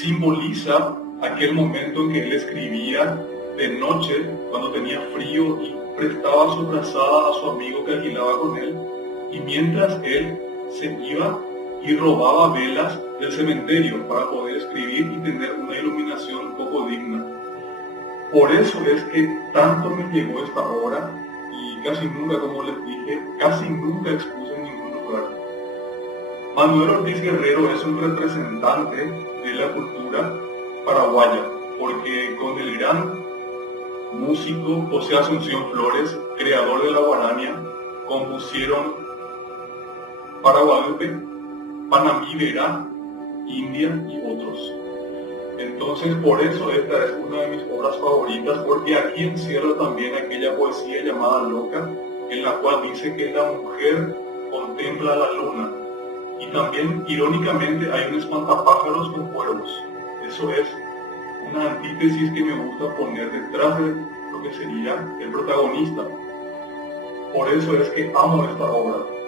simboliza aquel momento en que él escribía de noche, cuando tenía frío y prestaba su frazada a su amigo que alquilaba con él, y mientras él se iba y robaba velas del cementerio para poder escribir y tener una iluminación un poco digna. Por eso es que tanto me llegó esta obra y casi nunca, como les dije, casi nunca expuse en ningún lugar. Manuel Ortiz Guerrero es un representante de la cultura paraguaya, porque con el gran músico José Asunción Flores, creador de la guarania, compusieron para Guadalupe, Panamí, Verá, India y otros. Entonces, por eso esta es una de mis obras favoritas, porque aquí encierra también aquella poesía llamada Loca, en la cual dice que la mujer contempla la luna. Y también, irónicamente, hay un espantapájaros con cuervos. Eso es una antítesis que me gusta poner detrás de lo que sería el protagonista. Por eso es que amo esta obra.